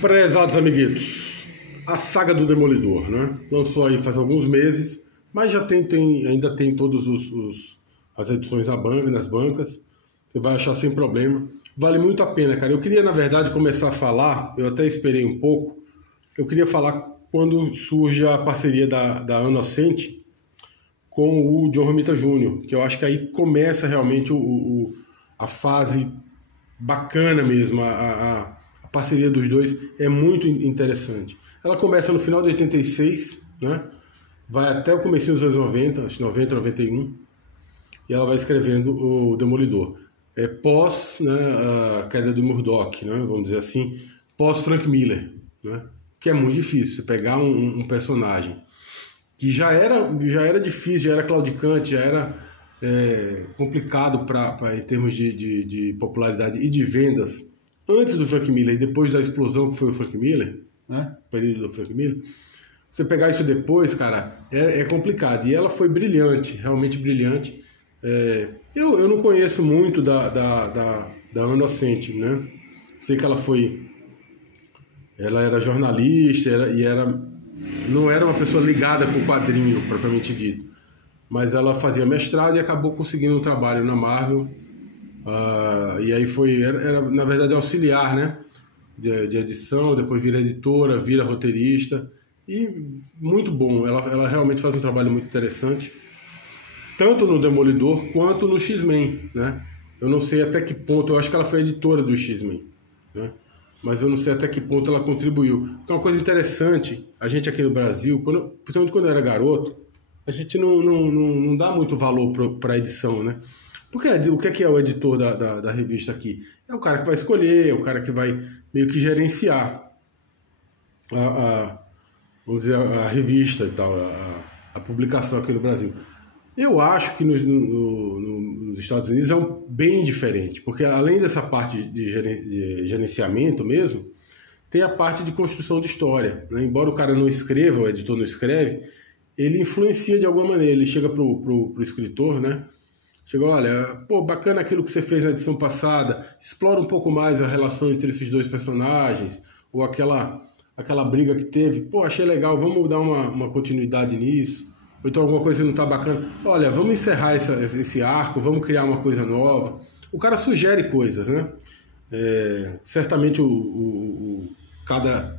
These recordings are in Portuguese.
Prezados amiguitos, a saga do Demolidor, né? Lançou aí faz alguns meses, mas já ainda tem todas as edições nas bancas. Você vai achar sem problema. Vale muito a pena, cara. Eu queria, na verdade, começar a falar, eu até esperei um pouco, eu queria falar quando surge a parceria da Inocente com o John Romita Jr., que eu acho que aí começa realmente a fase bacana mesmo, a parceria dos dois é muito interessante. Ela começa no final de 86, né? Vai até o começo dos anos 90, acho 90, 91, e ela vai escrevendo o Demolidor. Pós, né, a queda do Murdoch, né, vamos dizer assim, pós Frank Miller, né? Que é muito difícil, você pegar um personagem que já era difícil, já era claudicante, já era complicado em termos de popularidade e de vendas, antes do Frank Miller e depois da explosão que foi o Frank Miller, né? O período do Frank Miller, você pegar isso depois, cara, é complicado. E ela foi brilhante, realmente brilhante. Eu não conheço muito da Inocente, né? Sei que ela era jornalista não era uma pessoa ligada com o quadrinho, propriamente dito. Mas ela fazia mestrado e acabou conseguindo um trabalho na Marvel. E aí era na verdade auxiliar, né, de edição, depois vira editora, vira roteirista, e muito bom, ela realmente faz um trabalho muito interessante, tanto no Demolidor quanto no X-Men, né? Eu não sei até que ponto, eu acho que ela foi editora do X-Men, né? Mas eu não sei até que ponto ela contribuiu. Porque é uma coisa interessante, a gente aqui no Brasil, principalmente quando eu era garoto, a gente não dá muito valor para a edição, né? Porque o que é o editor da revista aqui? É o cara que vai escolher, é o cara que vai meio que gerenciar vamos dizer, a revista e tal, a publicação aqui no Brasil. Eu acho que nos Estados Unidos é bem diferente, porque além dessa parte de gerenciamento mesmo, tem a parte de construção de história, né? Embora o cara não escreva, o editor não escreve, ele influencia de alguma maneira, ele chega pro escritor, né? Chegou, olha, pô, bacana aquilo que você fez na edição passada, explora um pouco mais a relação entre esses dois personagens, ou aquela briga que teve, pô, achei legal, vamos dar uma continuidade nisso, ou então alguma coisa que não tá bacana, olha, vamos encerrar esse arco, vamos criar uma coisa nova. O cara sugere coisas, né? Certamente cada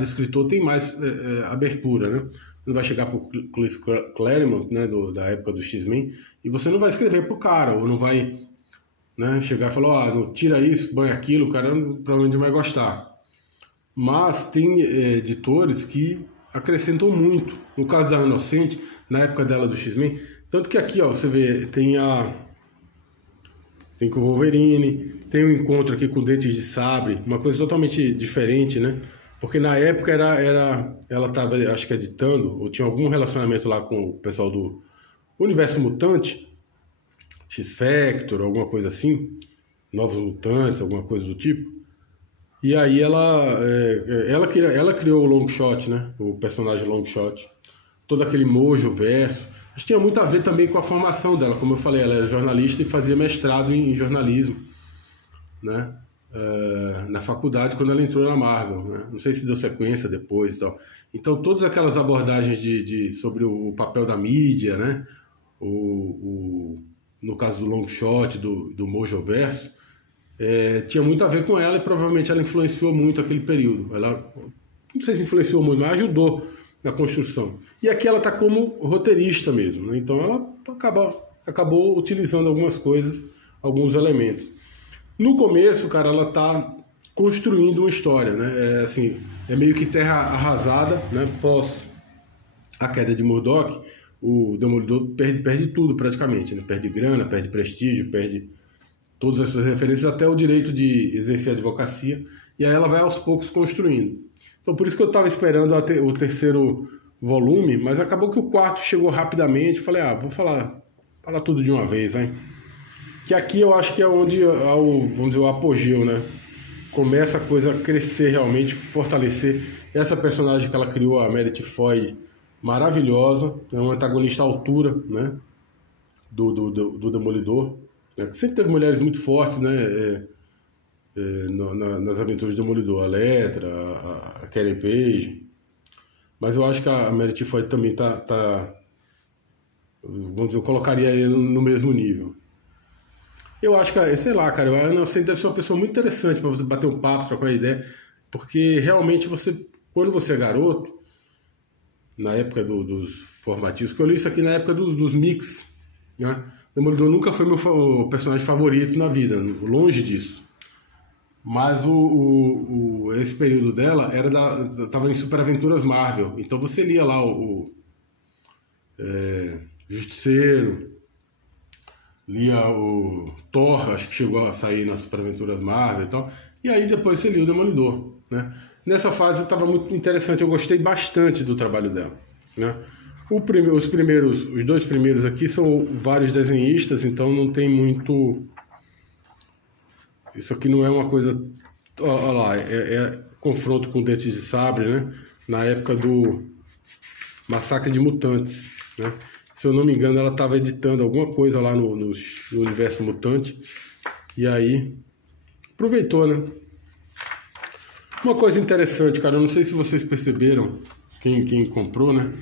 escritor tem mais abertura, né? Não vai chegar pro Chris Claremont, né, da época do X-Men, e você não vai escrever pro cara, ou não vai, né, chegar e falar, não, tira isso, põe aquilo, o cara provavelmente não vai gostar. Mas tem editores que acrescentam muito. No caso da Inocente, na época dela do X-Men, tanto que aqui, ó, você vê, tem com o Wolverine, tem um encontro aqui com Dentes de Sabre, uma coisa totalmente diferente, né? Porque na época ela estava, acho que editando, ou tinha algum relacionamento lá com o pessoal do Universo Mutante, X-Factor, alguma coisa assim, Novos Mutantes, alguma coisa do tipo. E aí ela criou o Longshot, né? O personagem Longshot, todo aquele mojo verso. Acho que tinha muito a ver também com a formação dela, como eu falei, ela era jornalista e fazia mestrado em jornalismo, né? Na faculdade, quando ela entrou na Marvel, né? Não sei se deu sequência depois e tal. Então todas aquelas abordagens sobre o papel da mídia, né? No caso do Longshot, do Mojo Verso, tinha muito a ver com ela, e provavelmente ela influenciou muito aquele período. Ela, não sei se influenciou muito, mas ajudou na construção. E aqui ela está como roteirista mesmo, né? Então ela acabou utilizando algumas coisas, alguns elementos. No começo, cara, ela tá construindo uma história, né? É meio que terra arrasada, né? Pós a queda de Murdoch, o Demolidor perde tudo praticamente, né? Perde grana, perde prestígio, perde todas as suas referências, até o direito de exercer a advocacia, e aí ela vai aos poucos construindo. Então por isso que eu estava esperando o terceiro volume, mas acabou que o quarto chegou rapidamente. Falei, vou falar tudo de uma vez, vai. Que aqui eu acho que é onde vamos dizer, o apogeu, né? Começa a coisa a crescer realmente, fortalecer. Essa personagem que ela criou, a Meredith Foy, maravilhosa, é uma antagonista à altura, né? Do Demolidor. Sempre teve mulheres muito fortes, né? nas aventuras do Demolidor, a Elektra, a Karen Page. Mas eu acho que a Mary Tifoid também vamos dizer, eu colocaria ele no mesmo nível. Eu acho que, sei lá, cara, eu não sei, deve ser uma pessoa muito interessante para você bater um papo, trocar ideia, porque realmente quando você é garoto, na época dos formativos, que eu li isso aqui na época dos mix, né? O Demolidor nunca foi meu personagem favorito na vida, longe disso. Mas esse período dela tava em Super Aventuras Marvel, então você lia lá o Justiceiro, lia o Thor, acho que chegou a sair nas Super Aventuras Marvel e tal, e aí depois você lia o Demolidor, né? Nessa fase estava muito interessante, eu gostei bastante do trabalho dela, né? Os dois primeiros aqui são vários desenhistas, então não tem muito... Isso aqui não é uma coisa... Olha lá, confronto com Dentes de Sabre, né? Na época do Massacre de Mutantes, né? Se eu não me engano, ela estava editando alguma coisa lá no universo mutante. E aí, aproveitou, né? Uma coisa interessante, cara, eu não sei se vocês perceberam, quem comprou, né?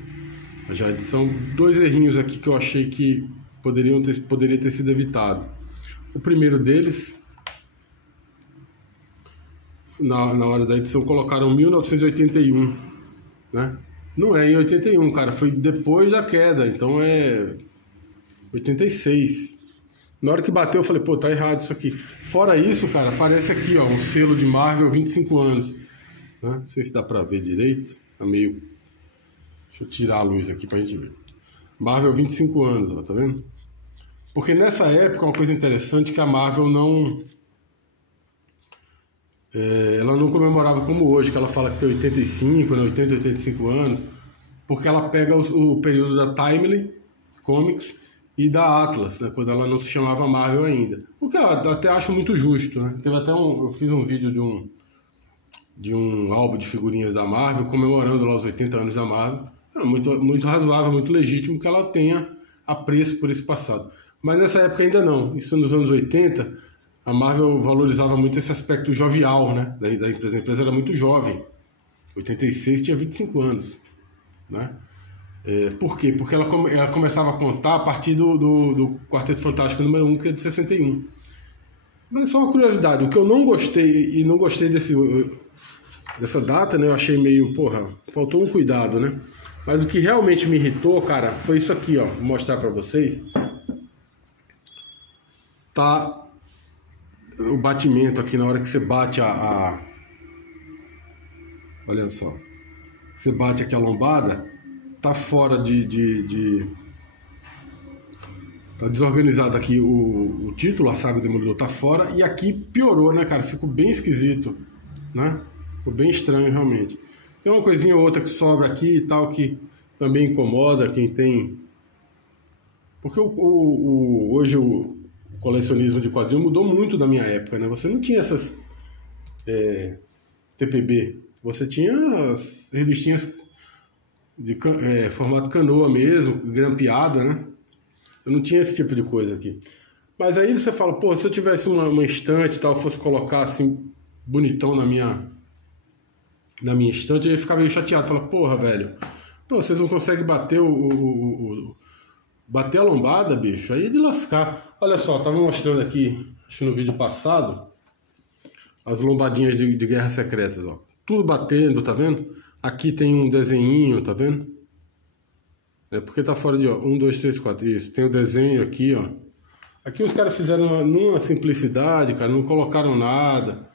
Já a edição, 2 errinhos aqui que eu achei que poderia ter sido evitado. O primeiro deles, na hora da edição, colocaram 1981, né? Não é em 81, cara, foi depois da queda, então é 86. Na hora que bateu eu falei, pô, tá errado isso aqui. Fora isso, cara, aparece aqui, ó, um selo de Marvel 25 anos. Né? Não sei se dá pra ver direito, tá meio... Deixa eu tirar a luz aqui pra gente ver. Marvel 25 anos, ó, tá vendo? Porque nessa época, uma coisa interessante que a Marvel não... ela não comemorava como hoje, que ela fala que tem 85, né, 80, 85 anos, porque ela pega o período da Timely Comics e da Atlas, né, quando ela não se chamava Marvel ainda. O que eu até acho muito justo, né? Teve até eu fiz um vídeo de um álbum de figurinhas da Marvel, comemorando lá os 80 anos da Marvel. É muito, muito razoável, muito legítimo que ela tenha apreço por esse passado. Mas nessa época ainda não. Isso nos anos 80... A Marvel valorizava muito esse aspecto jovial, né, da empresa. A empresa era muito jovem. 86 tinha 25 anos. Né? Por quê? Porque ela começava a contar a partir do Quarteto Fantástico número 1, que é de 61. Mas é só uma curiosidade. O que eu não gostei, e não gostei dessa data, né, eu achei meio, porra, faltou um cuidado, né? Mas o que realmente me irritou, cara, foi isso aqui, ó. Vou mostrar pra vocês. Tá... O batimento aqui na hora que você bate olha só, você bate aqui a lombada, tá fora tá desorganizado aqui o título, a Saga do Demolidor tá fora, e aqui piorou, né, cara? Ficou bem esquisito, né? Ficou bem estranho, realmente. Tem uma coisinha ou outra que sobra aqui e tal, que também incomoda quem tem... Porque hoje o colecionismo de quadrinhos mudou muito da minha época, né? Você não tinha essas TPB, você tinha as revistinhas de formato canoa mesmo, grampeada, né? Eu não tinha esse tipo de coisa aqui. Mas aí você fala, pô, se eu tivesse uma estante e tal, fosse colocar assim, bonitão na minha estante, eu ia ficar meio chateado, falar, porra, velho, pô, vocês não conseguem bater bater a lombada, bicho, aí é de lascar. Olha só, tava mostrando aqui, acho que no vídeo passado, as lombadinhas de Guerras Secretas, ó. Tudo batendo, tá vendo? Aqui tem um desenhinho, tá vendo? É porque tá fora de, ó, 1, 2, 3, 4, isso. Tem o desenho aqui, ó. Aqui os caras fizeram numa simplicidade, cara, não colocaram nada,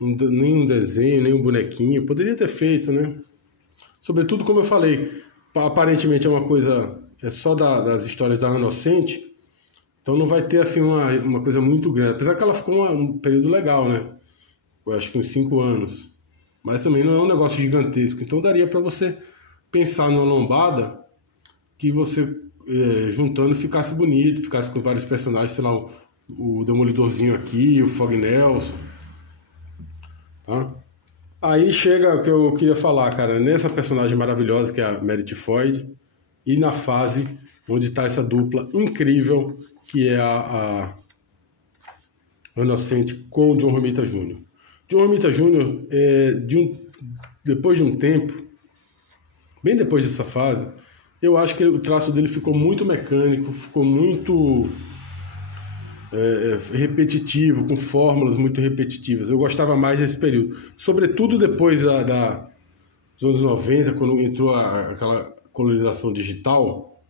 nem um desenho, nem um bonequinho. Poderia ter feito, né? Sobretudo, como eu falei, aparentemente é uma coisa... É só das histórias da Inocente, então não vai ter assim uma coisa muito grande. Apesar que ela ficou um período legal, né? Eu acho que uns 5 anos. Mas também não é um negócio gigantesco. Então daria para você pensar numa lombada que você, juntando, ficasse bonito, ficasse com vários personagens, sei lá, o Demolidorzinho aqui, o Fog Nelson. Tá? Aí chega o que eu queria falar, cara, nessa personagem maravilhosa que é a Mary Tifoid, e na fase onde está essa dupla incrível, que é a Inocente com o John Romita Jr. John Romita Jr., depois de um tempo, bem depois dessa fase, eu acho que o traço dele ficou muito mecânico, ficou muito repetitivo, com fórmulas muito repetitivas. Eu gostava mais desse período, sobretudo depois dos anos 90, quando entrou aquela colorização digital.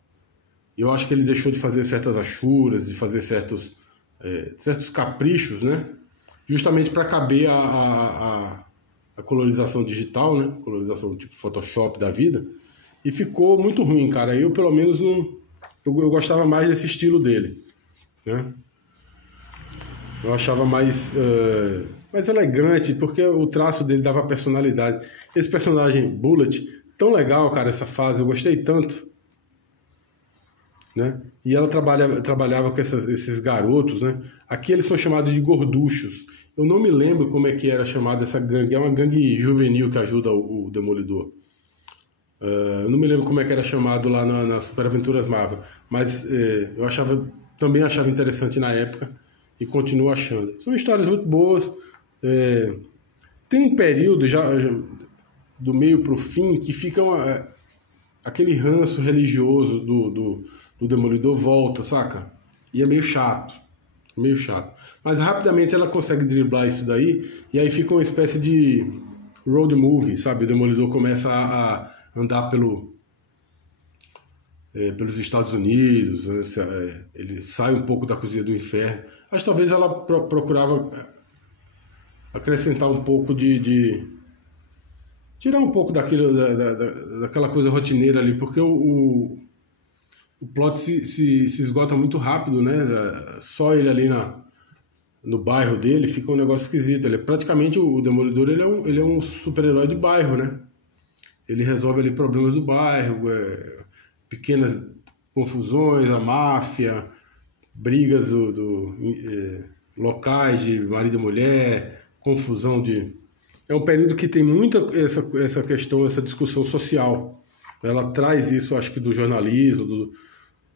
Eu acho que ele deixou de fazer certas achuras, de fazer certos caprichos, né? Justamente para caber a colorização digital, né? Colorização tipo Photoshop da vida. E ficou muito ruim, cara. Eu, pelo menos, eu gostava mais desse estilo dele, né? Eu achava mais elegante, porque o traço dele dava personalidade. Esse personagem Bullet, tão legal, cara, essa fase, eu gostei tanto, né? E ela trabalhava com esses garotos, né? Aqui eles são chamados de gorduchos. Eu não me lembro como é que era chamada essa gangue. É uma gangue juvenil que ajuda o Demolidor. Eu não me lembro como é que era chamado lá na Super Aventuras Marvel, mas eu também achava interessante na época e continuo achando. São histórias muito boas. Tem um período já do meio para o fim que fica aquele ranço religioso do Demolidor volta, saca? E é meio chato. Meio chato. Mas rapidamente ela consegue driblar isso daí, e aí fica uma espécie de road movie, sabe? O Demolidor começa a andar pelos Estados Unidos, né? Ele sai um pouco da cozinha do inferno. Acho que talvez ela procurava acrescentar um pouco tirar um pouco daquela coisa rotineira ali, porque o plot se esgota muito rápido, né? Só ele ali no bairro dele fica um negócio esquisito. Ele é praticamente o Demolidor, ele é um super-herói de bairro, né? Ele resolve ali problemas do bairro, pequenas confusões, a máfia, brigas locais de marido e mulher, confusão de... É um período que tem muita essa questão, essa discussão social. Ela traz isso, acho que do jornalismo,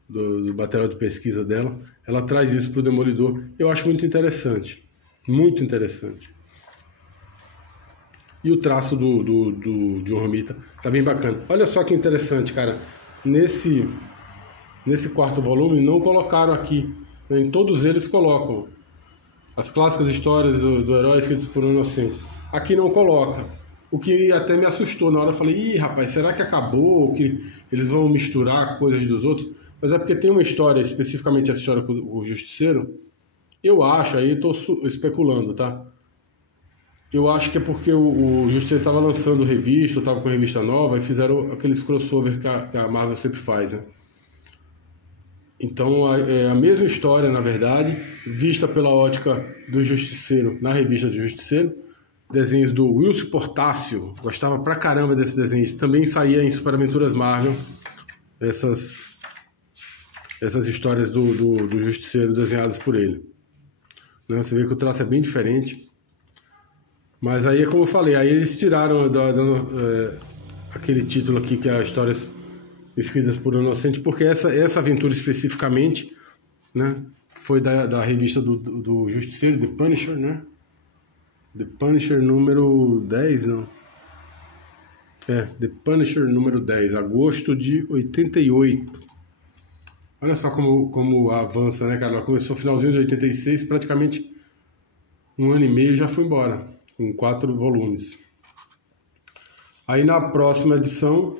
do material de pesquisa dela, ela traz isso para o Demolidor. Eu acho muito interessante. Muito interessante. E o traço do John Romita tá bem bacana. Olha só que interessante, cara. Nesse quarto volume não colocaram aqui. Em todos eles colocam as clássicas histórias do herói escritas por um inocente. Aqui não coloca. O que até me assustou. Na hora eu falei, ih, rapaz, será que acabou? Que eles vão misturar coisas dos outros? Mas é porque tem uma história, especificamente essa história com o Justiceiro. Eu acho, aí estou especulando, tá? Eu acho que é porque o Justiceiro estava lançando revista, estava com revista nova, e fizeram aqueles crossover que a Marvel sempre faz, né? Então é a mesma história, na verdade, vista pela ótica do Justiceiro na revista do Justiceiro. Desenhos do Wilson Portácio, gostava pra caramba desses desenhos. Também saía em Super Aventuras Marvel essas histórias do Justiceiro desenhadas por ele. Né? Você vê que o traço é bem diferente. Mas aí é como eu falei, aí eles tiraram aquele título aqui que é as histórias escritas por um inocente, porque essa aventura especificamente, né, foi da revista do Justiceiro, The Punisher, né? The Punisher número 10, não? The Punisher número 10, agosto de 88. Olha só como avança, né, cara? Ela começou no finalzinho de 86, praticamente um ano e meio já foi embora, com 4 volumes. Aí na próxima edição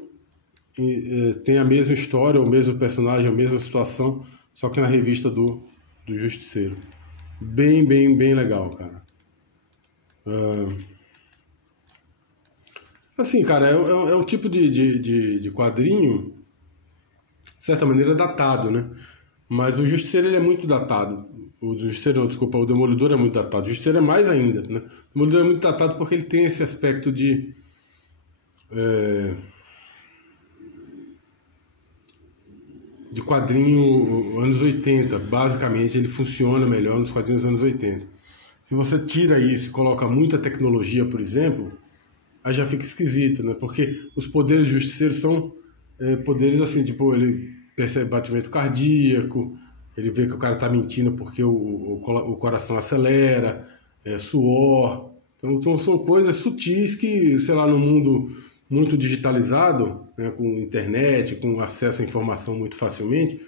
tem a mesma história, o mesmo personagem, a mesma situação, só que na revista do Justiceiro. Bem, bem, bem legal, cara. Assim, cara, é um tipo de quadrinho, de certa maneira, datado, né? Mas o Justiceiro, ele é muito datado. O Justiceiro, não, desculpa, o Demolidor é muito datado. O Justiceiro é mais ainda, né? O Demolidor é muito datado porque ele tem esse aspecto de quadrinho anos 80. Basicamente, ele funciona melhor nos quadrinhos dos anos 80. Se você tira isso e coloca muita tecnologia, por exemplo, aí já fica esquisito, né? Porque os poderes do Justiceiro são poderes assim, tipo, ele percebe batimento cardíaco, ele vê que o cara tá mentindo porque o coração acelera, suor. Então são coisas sutis que, sei lá, no mundo muito digitalizado, né, com internet, com acesso à informação muito facilmente,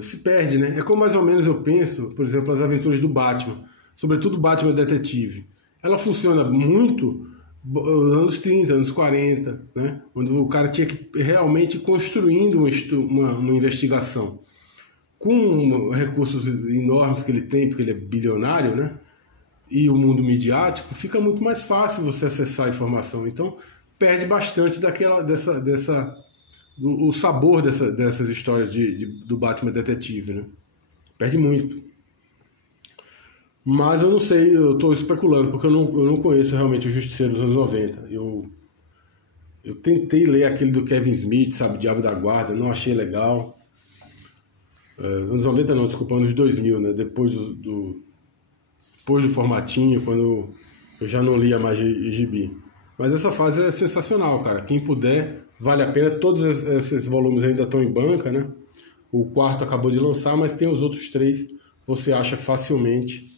se perde, né? É como mais ou menos eu penso, por exemplo, as aventuras do Batman, sobretudo Batman Detetive. Ela funciona muito nos anos 30, anos 40, né? Onde o cara tinha que realmente ir construindo uma investigação. Com recursos enormes que ele tem, porque ele é bilionário, né? E o mundo midiático, fica muito mais fácil você acessar a informação. Então, perde bastante o sabor dessas histórias do Batman Detetive, né? Perde muito. Mas eu não sei, eu estou especulando, porque eu não conheço realmente o Justiceiro dos anos 90. Eu tentei ler aquele do Kevin Smith, sabe, Diabo da Guarda, não achei legal. Anos 90 não, desculpa, anos 2000, né? Depois do formatinho, quando eu já não lia mais gibi. Mas essa fase é sensacional, cara. Quem puder, vale a pena. Todos esses volumes ainda estão em banca, né? O quarto acabou de lançar, mas tem os outros 3. Você acha facilmente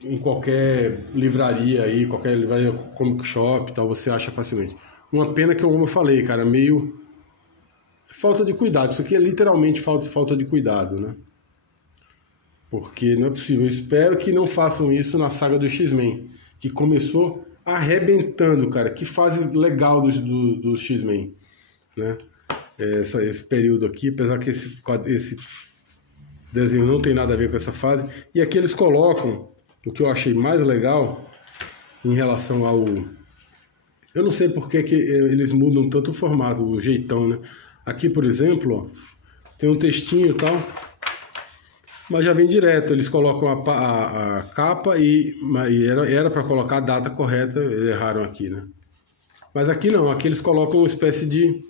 em qualquer livraria aí, qualquer livraria, comic shop e tal, você acha facilmente. Uma pena que, como eu falei, cara, meio falta de cuidado. Isso aqui é literalmente falta de cuidado, né? Porque não é possível. Eu espero que não façam isso na saga do X-Men, que começou arrebentando, cara. Que fase legal do X-Men, né? Esse período aqui, apesar que esse desenho não tem nada a ver com essa fase. E aqui eles colocam o que eu achei mais legal em relação ao... Eu não sei por que eles mudam tanto o formato, o jeitão, né? Aqui, por exemplo, ó, tem um textinho e tal, mas já vem direto. Eles colocam a capa e era para colocar a data correta, eles erraram aqui, né? Mas aqui não, aqui eles colocam uma espécie de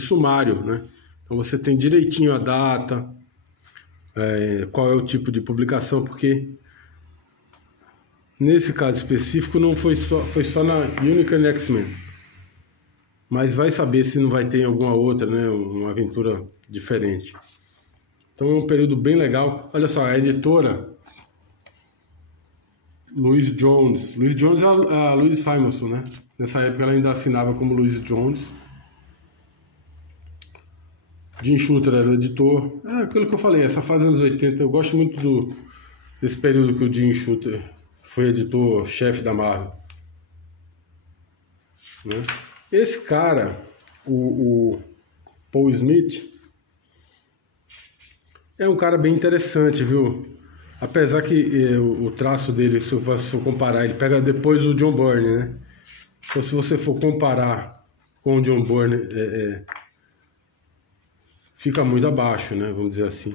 sumário, né? Então você tem direitinho a data, qual é o tipo de publicação, porque nesse caso específico não foi só na Unicorn X-Men. Mas vai saber se não vai ter alguma outra, né? Uma aventura diferente. Então é um período bem legal. Olha só, a editora Louise Jones. Louise Jones é a Louise Simonson, né? Nessa época ela ainda assinava como Louise Jones. Jim Shooter era o editor. Aquilo que eu falei, essa fase dos anos 80, eu gosto muito desse período que o Jim Shooter foi editor-chefe da Marvel, né? Esse cara, o Paul Smith, é um cara bem interessante, viu? Apesar que o traço dele, se eu for comparar, ele pega depois do John Byrne, né? Então, se você for comparar com o John Byrne, fica muito abaixo, né? Vamos dizer assim.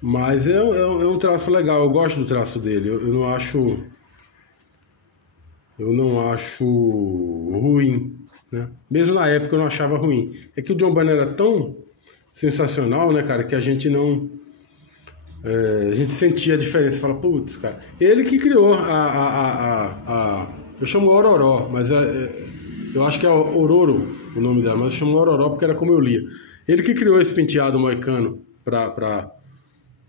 Mas é um traço legal, eu gosto do traço dele. Eu não acho ruim, né? Mesmo na época eu não achava ruim. É que o John Byrne era tão sensacional, né, cara, que a gente não... a gente sentia a diferença. Fala, putz, cara... Ele que criou eu chamo Ororó, mas eu acho que é Ororo o nome dela, mas eu chamo Ororó porque era como eu lia. Ele que criou esse penteado moicano pra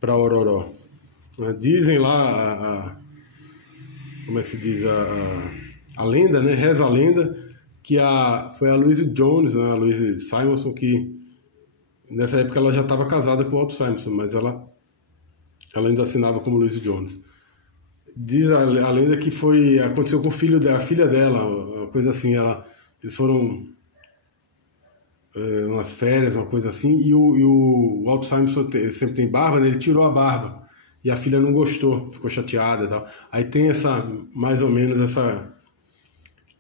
Ororó. Dizem lá, como é que se diz, a lenda, né? Reza a lenda que foi a Louise Jones, né? A Louise Simonson, que nessa época ela já estava casada com o Walt Simonson, mas ela ainda assinava como Louise Jones. Diz a lenda que aconteceu com a filha dela, uma coisa assim. Eles foram umas férias, uma coisa assim, e o Walt Simonson sempre tem barba, né? Ele tirou a barba e a filha não gostou, ficou chateada e tal. Aí tem mais ou menos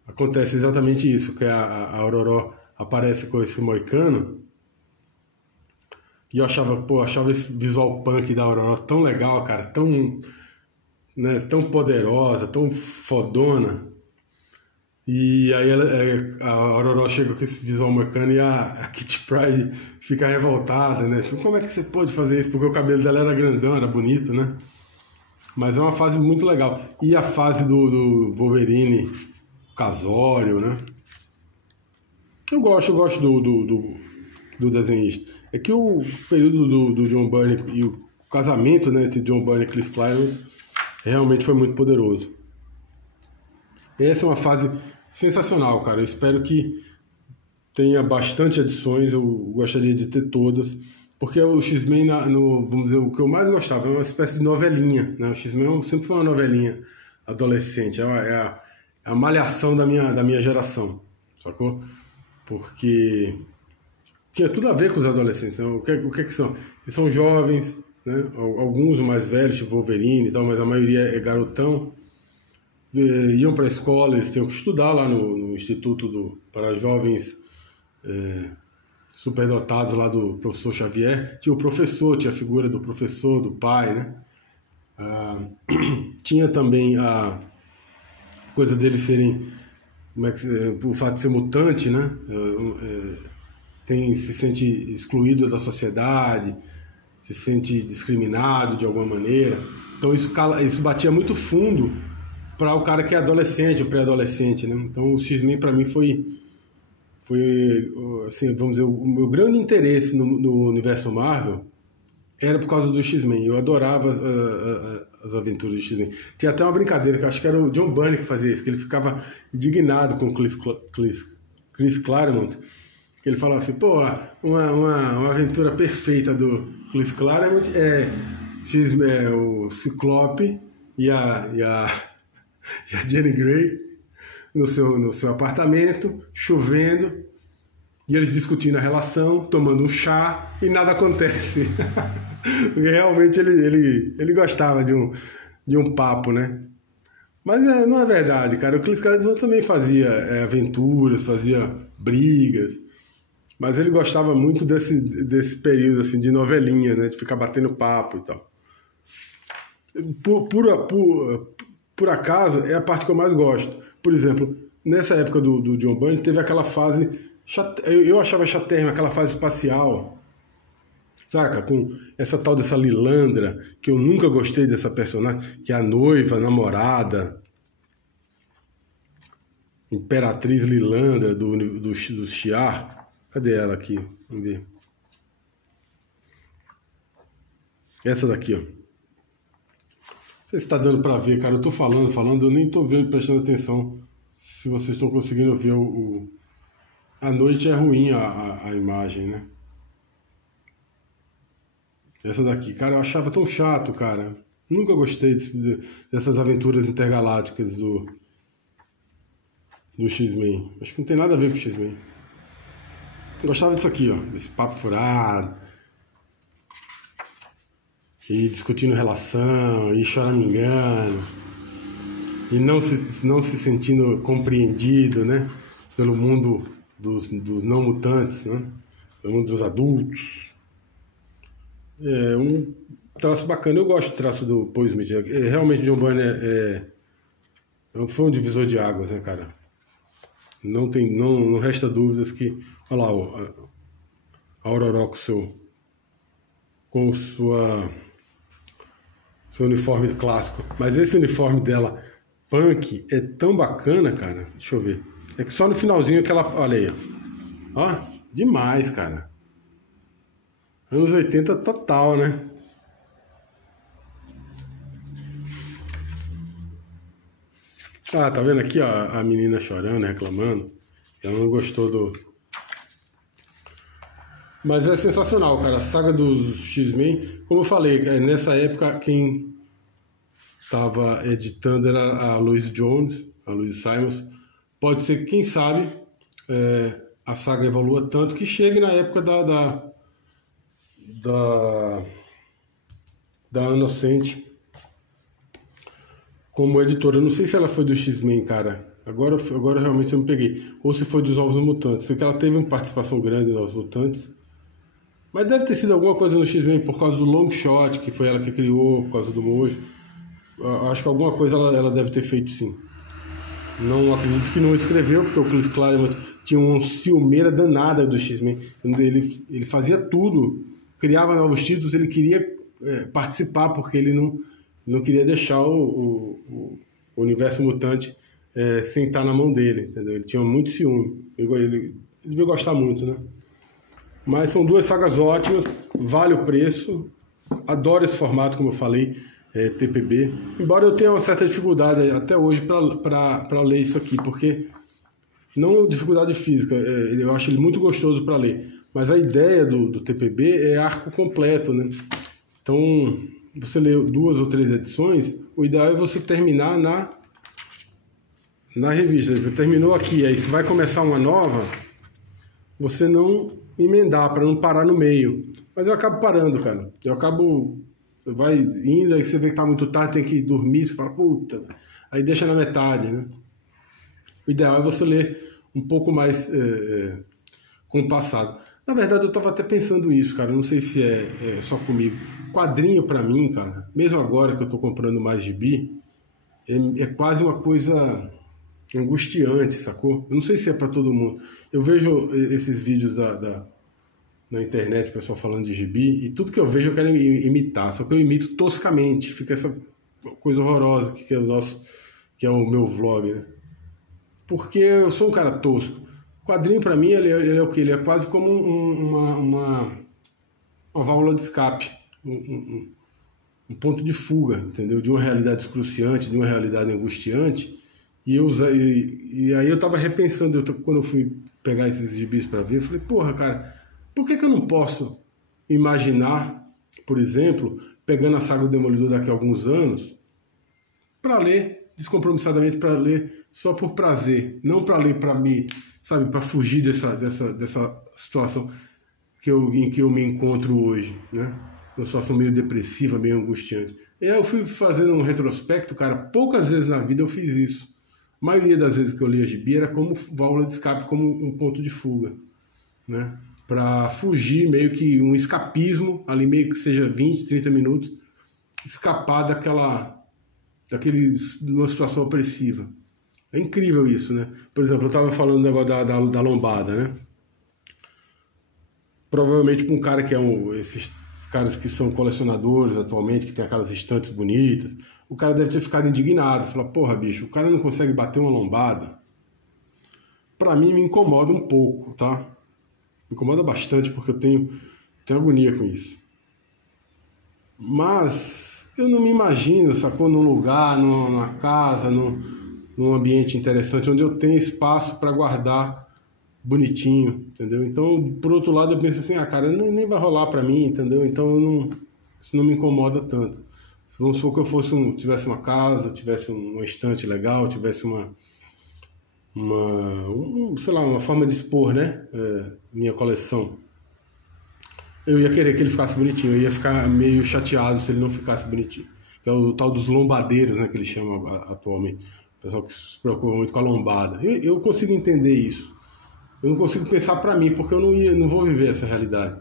acontece exatamente isso, que a Ororó aparece com esse moicano, e eu achava esse visual punk da Ororó tão legal, cara, tão, né, tão poderosa, tão fodona. E aí a Ororó chega com esse visual moicano e a Kitty Pryde fica revoltada, né? Tipo, como é que você pôde fazer isso? Porque o cabelo dela era grandão, era bonito, né? Mas é uma fase muito legal. E a fase do Wolverine, Casório, né? Eu gosto do desenhista. É que o período do John Byrne e o casamento, né, entre John Byrne e Chris Claremont realmente foi muito poderoso. Essa é uma fase sensacional, cara. Eu espero que tenha bastante edições, eu gostaria de ter todas, porque o X-Men, vamos dizer, o que eu mais gostava é uma espécie de novelinha, né? O X-Men sempre foi uma novelinha adolescente, é a malhação da minha geração, sacou? Porque tinha tudo a ver com os adolescentes, né? O que que são? Eles são jovens, né? Alguns mais velhos, tipo Wolverine e tal, mas a maioria é garotão. Iam para a escola, eles tinham que estudar lá no Instituto para Jovens Superdotados lá do professor Xavier. Tinha o professor, tinha a figura do professor, do pai, né? Tinha também a coisa deles serem, o fato de ser mutante, né? Se sente excluído da sociedade, se sente discriminado de alguma maneira. Então isso batia muito fundo para o cara que é adolescente, ou pré-adolescente, né? Então o X-Men para mim foi assim, vamos dizer, o meu grande interesse no universo Marvel era por causa do X-Men. Eu adorava as aventuras do X-Men. Tinha até uma brincadeira, que eu acho que era o John Byrne que fazia isso, que ele ficava indignado com o Chris Claremont. Ele falava assim, pô, uma aventura perfeita do Chris Claremont é o Ciclope e a Jean Grey no seu apartamento, chovendo, e eles discutindo a relação, tomando um chá, e nada acontece. E realmente ele gostava de um papo, né? Mas não é verdade, cara. O Chris Claremont também fazia aventuras, fazia brigas, mas ele gostava muito desse período assim, de novelinha, né? De ficar batendo papo e tal. Por acaso, é a parte que eu mais gosto. Por exemplo, nessa época do John Byrne, teve aquela fase, eu achava chatérrima, aquela fase espacial, saca? Com essa tal dessa Lilandra, que eu nunca gostei dessa personagem, que é a noiva, a namorada, Imperatriz Lilandra do Shi'ar. Cadê ela aqui? Vamos ver. Essa daqui, ó. Não sei se está dando para ver, cara. Eu tô falando, eu nem tô vendo, prestando atenção se vocês estão conseguindo ver A noite é ruim a imagem, né? Essa daqui, cara, eu achava tão chato, cara. Nunca gostei dessas aventuras intergalácticas do X-Men. Acho que não tem nada a ver com o X-Men. Eu gostava disso aqui, ó. Desse papo furado. E discutindo relação, e choramingando, e não se sentindo compreendido, né? Pelo mundo dos não mutantes, né? Pelo mundo dos adultos. É um traço bacana. Eu gosto do traço do Paul Smith. Realmente, John Byrne foi um divisor de águas, né, cara? Não resta dúvidas que... Olha lá, a Aurora com seu uniforme clássico. Mas esse uniforme dela, punk, é tão bacana, cara. Deixa eu ver. É que só no finalzinho que ela... Olha aí, ó. Ó, demais, cara. Anos 80 total, né? Ah, tá vendo aqui, ó, a menina chorando, reclamando. Ela não gostou do... Mas é sensacional, cara. A saga dos X-Men, como eu falei, nessa época quem estava editando era a Louise Jones, a Louise Simons. Pode ser que, quem sabe, a saga evolua tanto que chegue na época da Inocente como editora. Eu não sei se ela foi do X-Men, cara. Agora realmente eu me peguei. Ou se foi dos Novos Mutantes. Sei que ela teve uma participação grande nos Novos Mutantes. Mas deve ter sido alguma coisa no X-Men por causa do Long Shot, que foi ela que criou, por causa do Mojo. Acho que alguma coisa ela deve ter feito, sim. Não acredito que não escreveu, porque o Chris Claremont tinha uma ciumeira danada do X-Men. Ele fazia tudo, criava novos títulos, ele queria participar, porque ele não queria deixar o universo mutante sentar na mão dele, entendeu? Ele tinha muito ciúme. Ele devia gostar muito, né? Mas são duas sagas ótimas, vale o preço. Adoro esse formato, como eu falei, TPB. Embora eu tenha uma certa dificuldade até hoje para ler isso aqui, porque não dificuldade física, eu acho ele muito gostoso para ler. Mas a ideia do TPB é arco completo, né? Então, você lê 2 ou 3 edições, o ideal é você terminar na revista. Terminou aqui, aí você vai começar uma nova, você não emendar, para não parar no meio. Mas eu acabo parando, cara. Vai indo, aí você vê que tá muito tarde, tem que dormir, você fala, puta, aí deixa na metade, né? O ideal é você ler um pouco mais compassado. Na verdade, eu estava até pensando isso, cara. Não sei se é só comigo. Quadrinho, para mim, cara, mesmo agora que eu estou comprando mais gibi, é quase uma coisa angustiante, sacou? Eu não sei se é para todo mundo. Eu vejo esses vídeos na internet, o pessoal falando de gibi, e tudo que eu vejo eu quero imitar, só que eu imito toscamente. Fica essa coisa horrorosa que é o meu vlog, né? Porque eu sou um cara tosco. O quadrinho, para mim, ele é o quê? Ele é quase como uma válvula de escape, um ponto de fuga, entendeu? De uma realidade excruciante, de uma realidade angustiante. E aí eu tava repensando, quando eu fui pegar esses gibis para ver, eu falei, porra, cara, por que eu não posso imaginar, por exemplo, pegando a saga do Demolidor daqui a alguns anos, para ler descompromissadamente, para ler só por prazer, não para ler para mim, sabe, para fugir dessa situação em que eu me encontro hoje, né? Uma situação meio depressiva, meio angustiante. E aí eu fui fazendo um retrospecto, cara, poucas vezes na vida eu fiz isso. A maioria das vezes que eu lia gibi era como válvula de escape, como um ponto de fuga, né? Para fugir, meio que um escapismo, ali meio que seja 20, 30 minutos, escapar de uma situação opressiva. É incrível isso, né? Por exemplo, eu estava falando do negócio da lombada, né? Provavelmente para um cara que esses caras que são colecionadores atualmente, que tem aquelas estantes bonitas, o cara deve ter ficado indignado, falar, porra, bicho, o cara não consegue bater uma lombada. Para mim me incomoda um pouco, tá? Me incomoda bastante porque eu tenho agonia com isso. Mas eu não me imagino, sacou, num lugar, numa casa, num ambiente interessante, onde eu tenho espaço para guardar bonitinho, entendeu? Então, por outro lado, eu penso assim, cara, nem vai rolar para mim, entendeu? Então, isso não me incomoda tanto. Se vamos supor que eu tivesse uma casa, tivesse uma estante legal, tivesse sei lá, uma forma de expor, né? Minha coleção. Eu ia querer que ele ficasse bonitinho, eu ia ficar meio chateado se ele não ficasse bonitinho. Que é o tal dos lombadeiros, né, que eles chamam atualmente. O pessoal que se preocupa muito com a lombada. Eu consigo entender isso. Eu não consigo pensar para mim, porque eu não vou viver essa realidade.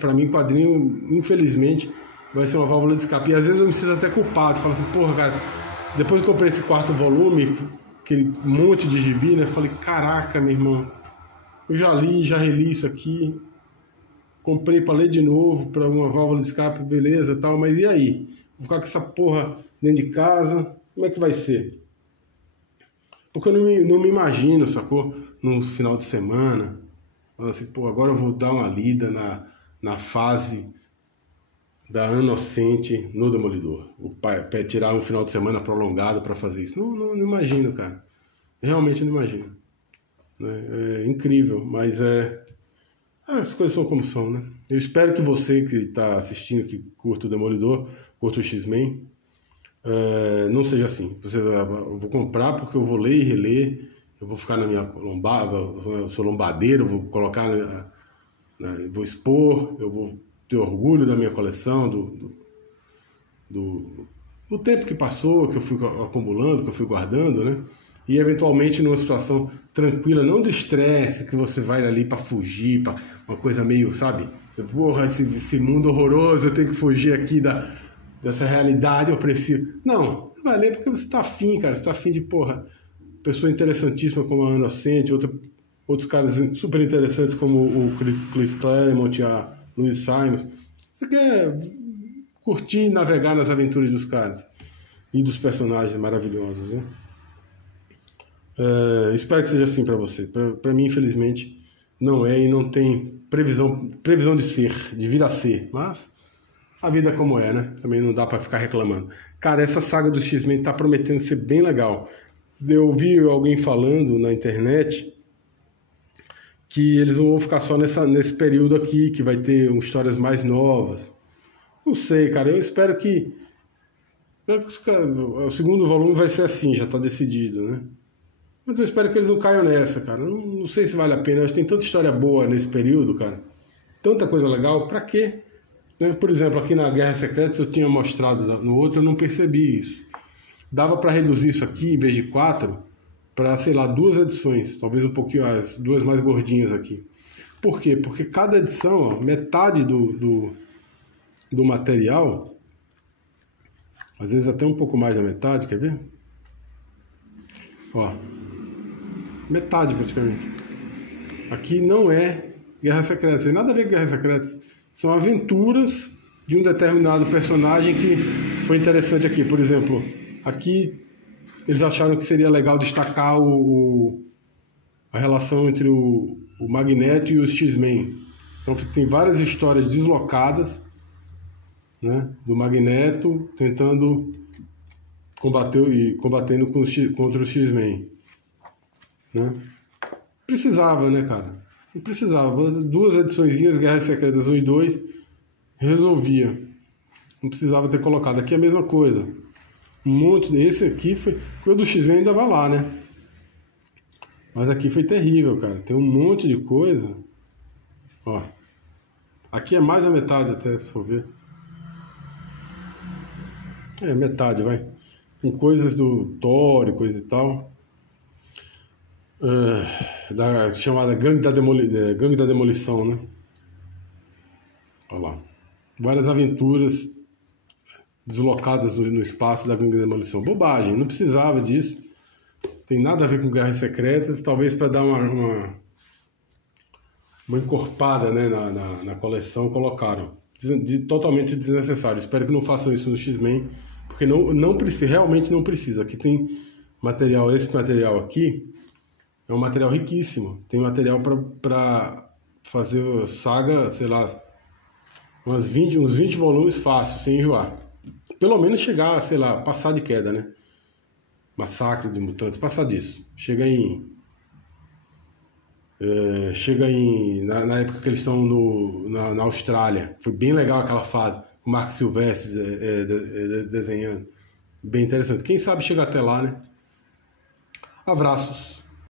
Para mim, quadrinho, infelizmente, vai ser uma válvula de escape. E às vezes eu me sinto até culpado. Falo assim, porra, cara, depois que eu comprei esse 4º volume, aquele monte de gibi, né, falei, caraca, meu irmão, eu já reli isso aqui, comprei para ler de novo, para uma válvula de escape, beleza, tal, mas e aí? Vou ficar com essa porra dentro de casa, como é que vai ser? Porque eu não me imagino, sacou? No final de semana, assim, pô, agora eu vou dar uma lida na fase da Inocente no Demolidor. O pai tirar um final de semana prolongado para fazer isso. Não imagino, cara. Realmente não imagino. É incrível, mas as coisas são como são, né? Eu espero que você que está assistindo, que curta o Demolidor, curta o X-Men, não seja assim. Eu vou comprar porque eu vou ler e reler, eu vou ficar na minha lombada, eu sou lombadeiro, vou colocar, vou expor, eu vou ter orgulho da minha coleção, do tempo que passou, que eu fui acumulando, que eu fui guardando, né? E eventualmente numa situação tranquila, não de estresse, que você vai ali para fugir, para uma coisa meio, sabe? Porra, esse mundo horroroso, eu tenho que fugir aqui dessa realidade opressiva. Não, você vai ler porque você tá afim, cara. Você tá afim de, porra, pessoa interessantíssima como a Inocente, outros caras super interessantes como o Chris Claremont e a Louise Simons. Você quer curtir e navegar nas aventuras dos caras e dos personagens maravilhosos, né? Espero que seja assim para você. Para mim, infelizmente, não é e não tem previsão de ser, de vir a ser. Mas a vida é como é, né? Também não dá pra ficar reclamando. Cara, essa saga do X-Men tá prometendo ser bem legal. Eu vi alguém falando na internet que eles não vão ficar só nesse período aqui, que vai ter histórias mais novas. Não sei, cara, eu espero que o segundo volume vai ser assim, já tá decidido, né? Mas eu espero que eles não caiam nessa, cara. Não sei se vale a pena, eu acho que tem tanta história boa nesse período, cara. Tanta coisa legal, pra quê? Né? Por exemplo, aqui na Guerra Secretas eu tinha mostrado no outro, eu não percebi isso. Dava pra reduzir isso aqui, em vez de 4, para, sei lá, 2 edições, talvez um pouquinho, as 2 mais gordinhas aqui. Por quê? Porque cada edição, ó, metade do material, às vezes até um pouco mais da metade, quer ver? Ó, metade praticamente. Aqui não é Guerra Secreta, não tem nada a ver com Guerra Secreta. São aventuras de um determinado personagem que foi interessante aqui. Por exemplo, aqui eles acharam que seria legal destacar a relação entre o Magneto e os X-Men. Então tem várias histórias deslocadas, né, do Magneto tentando combatendo contra os X-Men, né? Precisava, né, cara? Não precisava. 2 ediçõezinhas, Guerras Secretas 1 e 2, resolvia. Não precisava ter colocado. Aqui é a mesma coisa. Um monte. Esse aqui foi. O do X-Men ainda vai lá, né? Mas aqui foi terrível, cara. Tem um monte de coisa. Ó. Aqui é mais a metade até, se for ver. É, metade, vai. Com coisas do Thor e coisa e tal. Chamada Gangue da Demolição, né? Olha lá. Várias aventuras deslocadas no espaço da Gangue da Demolição. Bobagem, não precisava disso. Tem nada a ver com Guerras Secretas, talvez para dar uma encorpada, né, na coleção, colocaram. Totalmente desnecessário. Espero que não façam isso no X-Men, porque não precisa, realmente não precisa. Aqui tem material, esse material aqui é um material riquíssimo. Tem material para fazer saga, sei lá, uns 20 volumes fácil, sem enjoar. Pelo menos chegar, sei lá, passar de queda, né? Massacre de Mutantes, passar disso. Chega na época que eles estão na Austrália. Foi bem legal aquela fase. O Mark Silvestre desenhando. Bem interessante. Quem sabe chegar até lá, né? Abraços.